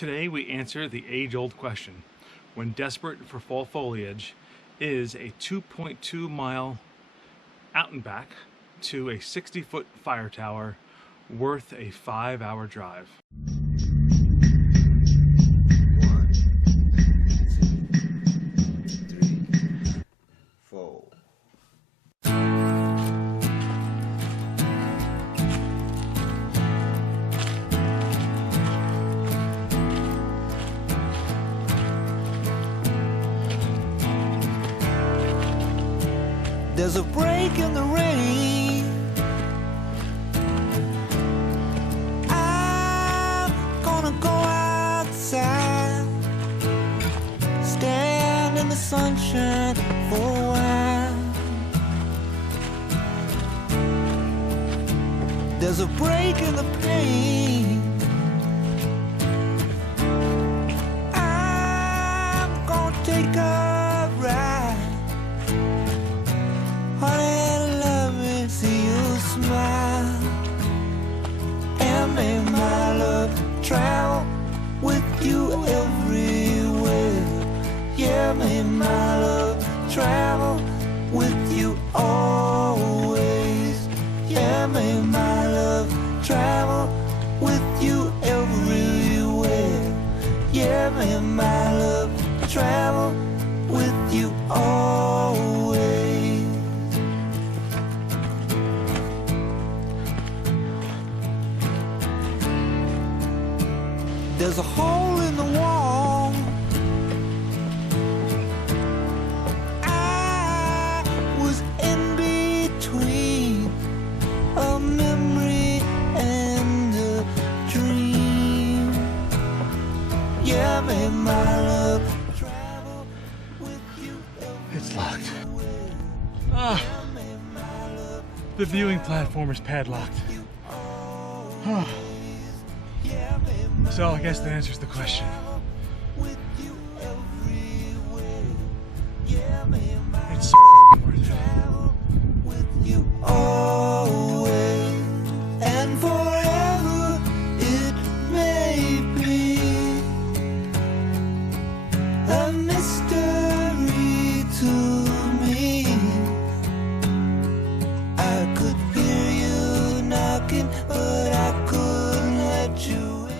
Today we answer the age-old question, when desperate for fall foliage, is a 2.2 mile out and back to a 60-foot fire tower worth a 5-hour drive? 1, 2, 3, 4. There's a break in the rain. I'm gonna go outside, stand in the sunshine for a while. There's a break in the pain. I'm gonna take a ride. Honey, let me see you smile, and may my love travel with you everywhere. Yeah, may my love travel with you always. Yeah, may my love travel with you everywhere. Yeah, may my love travel with you always. There's a hole in the wall. I was in between a memory and a dream. Yeah, may my love travel with you. It's locked. Ah, the viewing platform is padlocked. Ah. So I guess that answers the question. It's worth it. Always and forever it may be a mystery to me. I could hear you knocking, but I couldn't let you in.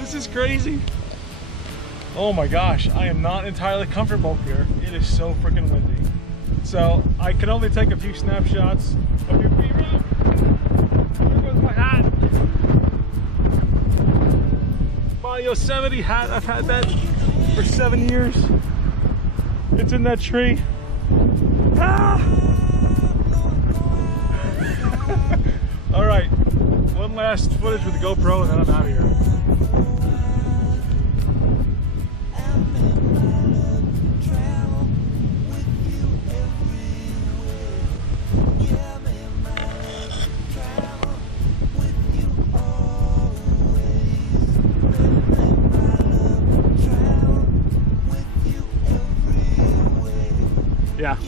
This is crazy. Oh my gosh, I am not entirely comfortable here. It is so freaking windy. So I can only take a few snapshots of your feet. There goes my hat. My Yosemite hat. I've had that for 7 years. It's in that tree. Ah! All right, one last footage with the GoPro and then I'm out of here. Yeah.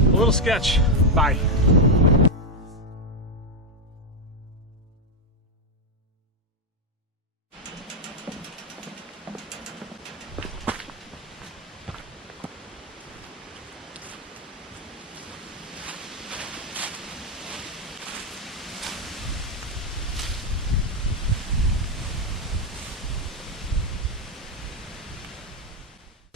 A little sketch. Bye.